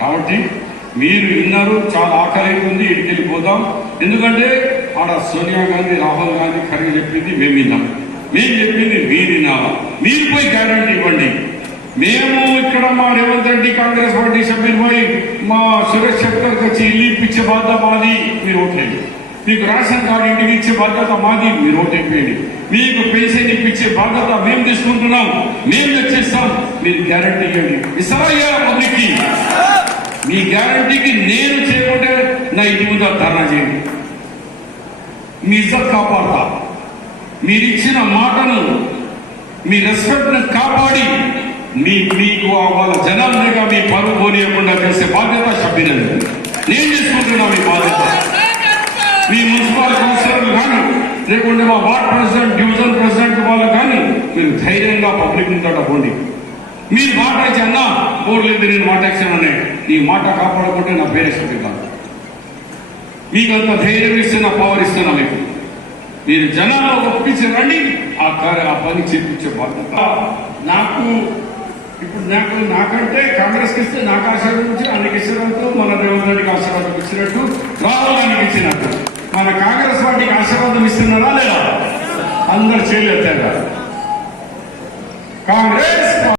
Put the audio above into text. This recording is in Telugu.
కాబట్టి మీరు విన్నారు చాలా ఆకలి ఉంది ఇంటికి వెళ్ళిపోదాం ఎందుకంటే ఆడ సోనియా గాంధీ రాహుల్ గాంధీ ఖర్గే చెప్పింది మేము విన్నాం. మేము చెప్పింది మీరు విన్నావా మీరు పోయి గ్యారంటీ ఇవ్వండి. మేము ఇక్కడ మా రేవంత్ రెడ్డి కాంగ్రెస్ పార్టీ సభ్యులు పోయి మా సురేష్ శెట్కర్కి వచ్చి ఇల్లు ఇప్పించే బాధ్యత మాది మీరు ఓట్లేదు. మీకు రేషన్ కార్డు ఇంటికి ఇచ్చే బాధ్యత మాది మీరు ఓటైపోయింది మీకు పెన్షన్ ఇప్పించే బాధ్యత మేము తీసుకుంటున్నాం. మేము తెచ్చిస్తాం. మీరు గ్యారంటీ ఇవ్వండి. ఇస్తారా పబ్లిక్కి? గ్యారంటీకి నేను చేయకుంటే నా ఇంటి ముందు ధర్నా చేయండి. మీ ఇజ్జత్ కాపాడతా. మీరు ఇచ్చిన మాటను మీ రెస్పెక్ట్ను కాపాడి మీ మీకు వాళ్ళ జనాలుగా మీ పరువు పోనీయకుండా చేసే బాధ్యత సభ్యులని నేను తీసుకుంటున్నా మీ బాధ్యత. మీ మున్సిపల్ కౌన్సిలర్లు కానీ లేకుంటే మా వార్డ్ ప్రెసిడెంట్ డివిజన్ ప్రెసిడెంట్ వాళ్ళు కానీ మీరు ధైర్యంగా పబ్లిక్ ముందట పోండి. మీ మాట ఇచ్చి అన్నా లేదు నేను మాట ఇచ్చానని నీ మాట కాపాడకుంటే నా పేరు సభ్యులు మీకు అంత ధైర్యం ఇస్తే నా పవర్ ఇస్తున్నా మీకు. మీరు జనాల్లో ఒప్పించి రండి ఆ కార్య ఆ పని చేపించే బాధ్యత నాకు. ఇప్పుడు నాకు నాకంటే కాంగ్రెస్కి ఇస్తే నాకు ఆశీర్వాదం ఇచ్చి అన్నికి ఇచ్చినట్టు మన రేవంత్ రెడ్డికి ఆశీర్వాదం ఇచ్చినట్టు రాహుల్ గాంధీకి ఇచ్చినట్టు. మన కాంగ్రెస్ పార్టీకి ఆశీర్వాదం ఇస్తున్నారా లేదా? అందరు చేయలేదు కాంగ్రెస్